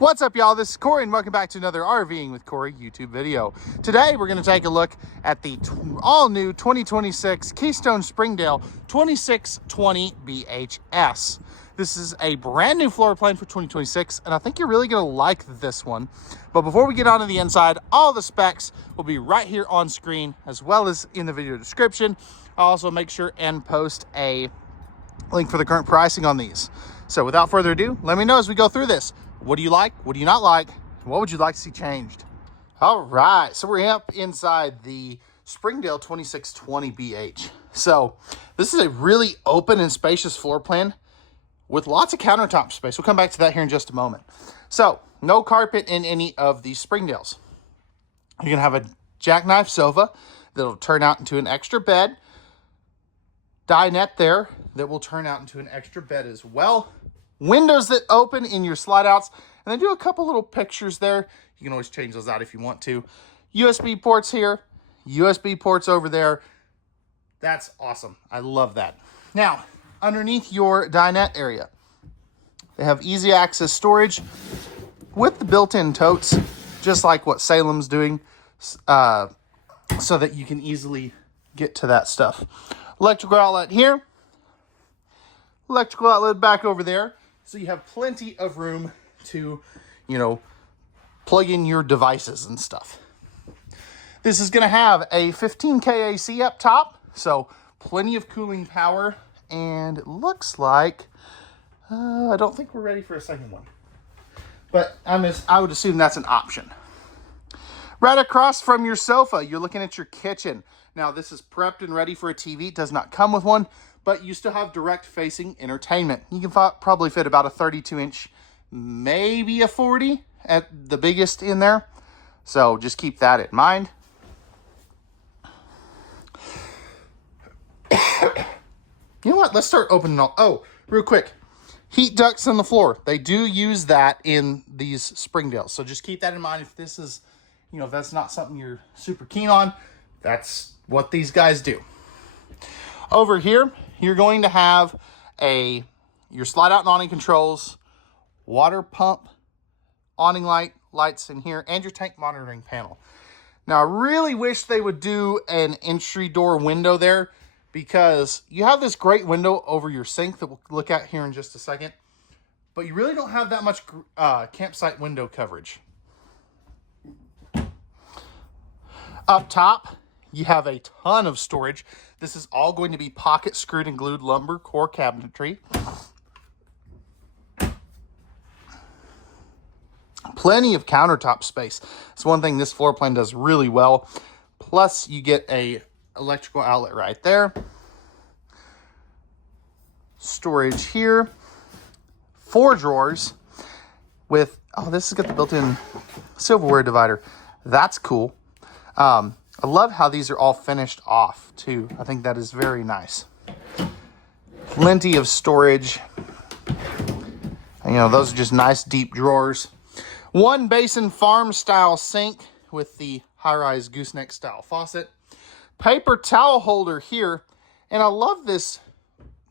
What's up, y'all? This is Corey, and welcome back to another RVing with Corey YouTube video. Today, we're going to take a look at the all-new 2026 Keystone Springdale 2620BHS. This is a brand new floor plan for 2026, and I think you're really going to like this one. But before we get on to the inside, all the specs will be right here on screen, as well as in the video description. I'll also make sure and post a link for the current pricing on these. So without further ado, let me know as we go through this. What do you like? What do you not like? What would you like to see changed? All right, so we're up inside the Springdale 2620BH. So this is a really open and spacious floor plan with lots of countertop space. We'll come back to that here in just a moment. So no carpet in any of these Springdales. You're gonna have a jackknife sofa that'll turn out into an extra bed. Dinette there that will turn out into an extra bed as well. Windows that open in your slide outs, and then do a couple little pictures there. You can always change those out if you want to. USB ports here, USB ports over there. That's awesome. I love that. Now, underneath your dinette area, they have easy access storage with the built-in totes, just like what Salem's doing, so that you can easily get to that stuff. Electrical outlet here, electrical outlet back over there. So you have plenty of room to, plug in your devices and stuff. This is going to have a 15K AC up top, so plenty of cooling power. And it looks like, I don't think we're ready for a second one. But I would assume that's an option. Right across from your sofa, you're looking at your kitchen. Now, this is prepped and ready for a TV. It does not come with one, but you still have direct facing entertainment. You can probably fit about a 32-inch, maybe a 40 at the biggest in there. So just keep that in mind. You know what? Let's start opening all. Oh, real quick. Heat ducts on the floor. They do use that in these Springdales. So just keep that in mind. If this is, if that's not something you're super keen on, that's what these guys do. Over here, you're going to have your slide out and awning controls, water pump, awning lights in here, and your tank monitoring panel. Now, I really wish they would do an entry door window there, because you have this great window over your sink that we'll look at here in just a second, but you really don't have that much campsite window coverage. Up top, you have a ton of storage. This is all going to be pocket screwed and glued lumber core cabinetry. Plenty of countertop space. It's one thing this floor plan does really well. Plus, you get a electrical outlet right there. Storage here. 4 drawers with, this has got the built-in silverware divider. That's cool. I love how these are all finished off too. I think that is very nice. Plenty of storage. Those are just nice deep drawers. 1 basin farm style sink with the high-rise gooseneck style faucet. Paper towel holder here. And I love this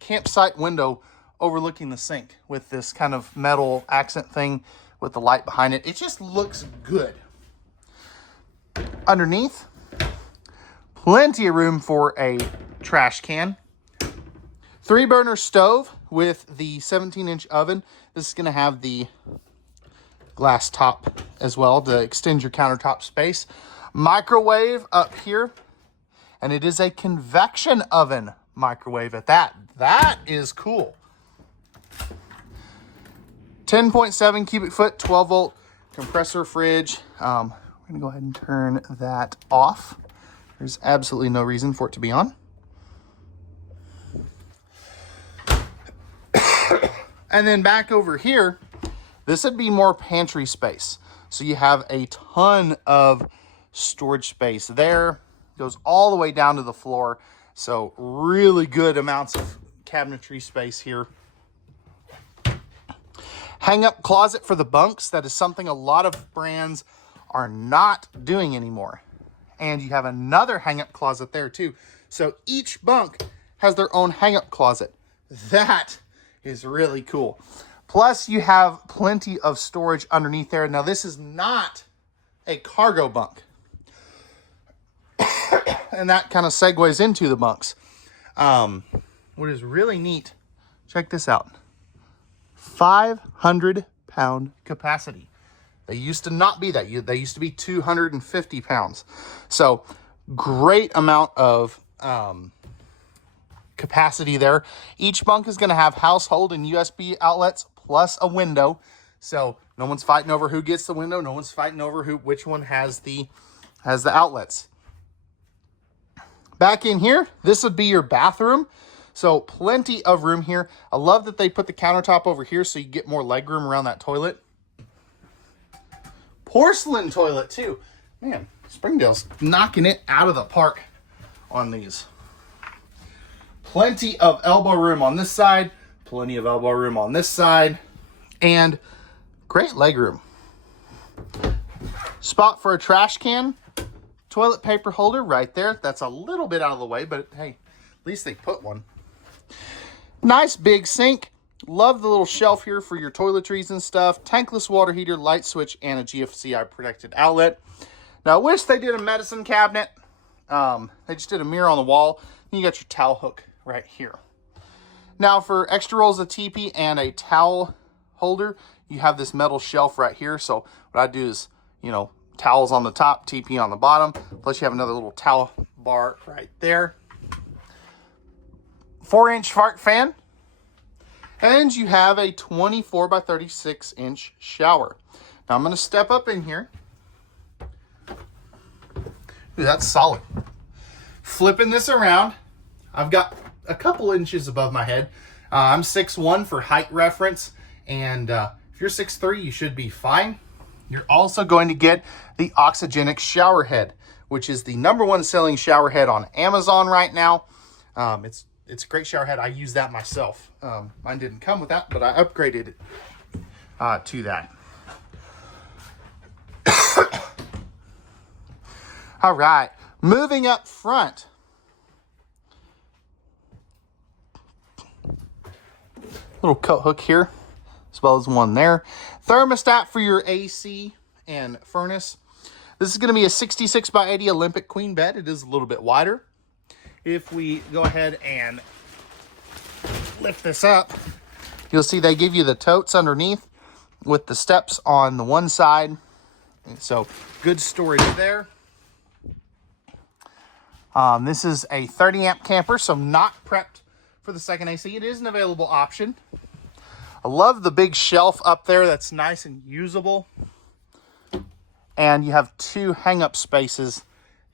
campsite window overlooking the sink with this kind of metal accent thing with the light behind it. It just looks good. Underneath, plenty of room for a trash can. 3-burner stove with the 17-inch oven. This is going to have the glass top as well to extend your countertop space. Microwave up here. And it is a convection oven microwave at that. That is cool. 10.7 cubic foot, 12-volt compressor fridge. We're going to go ahead and turn that off. There's absolutely no reason for it to be on. And then back over here, this would be more pantry space. So you have a ton of storage space there. Goes all the way down to the floor. So really good amounts of cabinetry space here. Hang-up closet for the bunks. That is something a lot of brands are not doing anymore. And you have another hang-up closet there too. So each bunk has their own hang-up closet. That is really cool. Plus, you have plenty of storage underneath there. Now, this is not a cargo bunk. And that kind of segues into the bunks. What is really neat, check this out. 500-pound capacity. They used to not be that. They used to be 250 pounds. So, great amount of capacity there. Each bunk is going to have household and USB outlets plus a window. So, no one's fighting over who gets the window. No one's fighting over which one has the outlets. Back in here, this would be your bathroom. So plenty of room here. I love that they put the countertop over here so you get more leg room around that toilet. Porcelain toilet too. Man, Springdale's knocking it out of the park on these. Plenty of elbow room on this side. Plenty of elbow room on this side. And great leg room. Spot for a trash can. Toilet paper holder right there. That's a little bit out of the way, but hey, at least they put one. Nice big sink. Love the little shelf here for your toiletries and stuff. Tankless water heater, light switch, and a GFCI protected outlet. Now, I wish they did a medicine cabinet. They just did a mirror on the wall. And you got your towel hook right here. Now, for extra rolls of TP and a towel holder, you have this metal shelf right here. So what I do is, towels on the top, TP on the bottom. Plus you have another little towel bar right there. 4-inch fart fan. And you have a 24 by 36 inch shower. Now I'm going to step up in here. Ooh, that's solid. Flipping this around, I've got a couple inches above my head. I'm 6'1" for height reference. And if you're 6'3", you should be fine. You're also going to get the Oxygenic shower head, which is the #1 selling shower head on Amazon right now. It's a great shower head. I use that myself. Mine didn't come with that, but I upgraded it to that. All right, moving up front. Little coat hook here, as well as one there. Thermostat for your AC and furnace. This is going to be a 66 by 80 Olympic queen bed. It is a little bit wider. If we go ahead and lift this up, you'll see they give you the totes underneath with the steps on the one side. So good storage there. This is a 30 amp camper, so not prepped for the second AC. It is an available option. I love the big shelf up there. That's nice and usable. And you have 2 hang-up spaces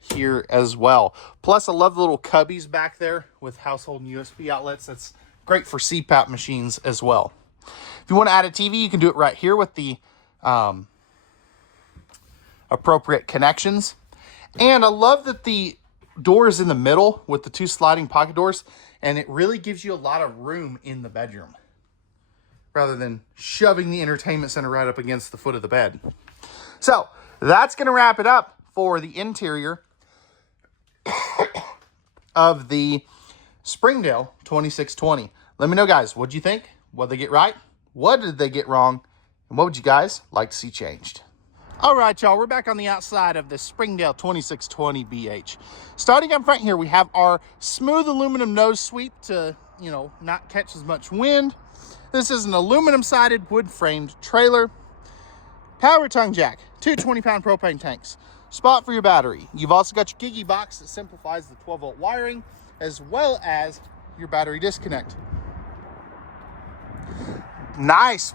here as well. Plus, I love the little cubbies back there with household and USB outlets. That's great for CPAP machines as well. If you want to add a TV, you can do it right here with the appropriate connections. And I love that the door is in the middle with the 2 sliding pocket doors, and it really gives you a lot of room in the bedroom rather than shoving the entertainment center right up against the foot of the bed. So that's going to wrap it up for the interior of the Springdale 2620. Let me know, guys, what'd you think? What did they get right? What did they get wrong? And what would you guys like to see changed? All right, y'all, we're back on the outside of the Springdale 2620BH. Starting up front here, we have our smooth aluminum nose sweep to, not catch as much wind. This is an aluminum-sided, wood-framed trailer. Power tongue jack, 2 20-pound propane tanks. Spot for your battery. You've also got your Gigi box that simplifies the 12-volt wiring, as well as your battery disconnect. Nice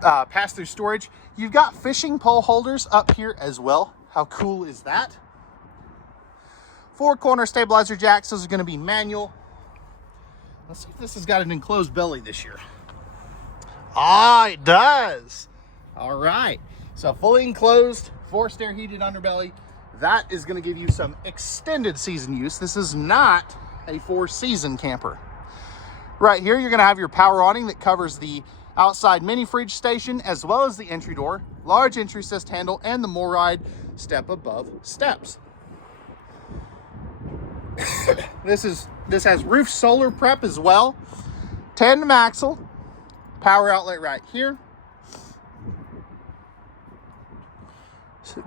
pass-through storage. You've got fishing pole holders up here as well. How cool is that? 4-corner stabilizer jacks. Those are going to be manual. Let's see if this has got an enclosed belly this year. Ah, it does. All right. So fully enclosed, forced air heated underbelly. That is going to give you some extended season use. This is not a 4-season camper. Right here, you're going to have your power awning that covers the outside mini fridge station, as well as the entry door, large entry assist handle, and the MORryde step above steps. This has roof solar prep as well. Tandem axle, power outlet right here.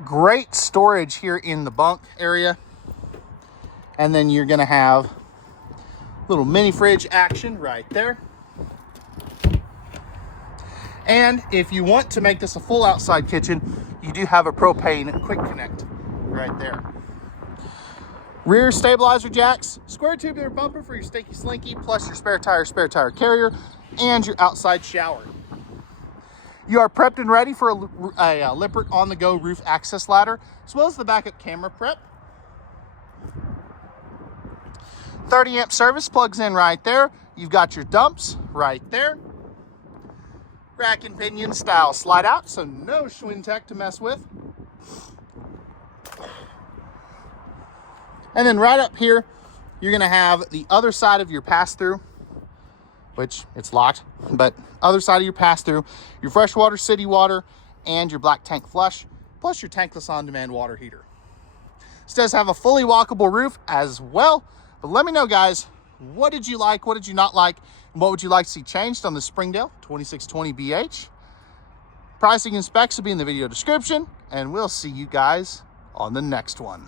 Great storage here in the bunk area. And then you're gonna have little mini fridge action right there. And if you want to make this a full outside kitchen, you do have a propane quick connect right there. Rear stabilizer jacks, square tubular bumper for your stinky slinky, plus your spare tire carrier, and your outside shower. You are prepped and ready for a Lippert on-the-go roof access ladder, as well as the backup camera prep. 30 amp service plugs in right there. You've got your dumps right there. Rack and pinion style slide out, so no Schwinn tech to mess with. And then right up here, you're gonna have the other side of your pass-through, which it's locked, but other side of your pass-through, your freshwater city water, and your black tank flush, plus your tankless on-demand water heater. This does have a fully walkable roof as well, but let me know, guys, what did you like, what did you not like, and what would you like to see changed on the Springdale 2620BH? Pricing and specs will be in the video description, and we'll see you guys on the next one.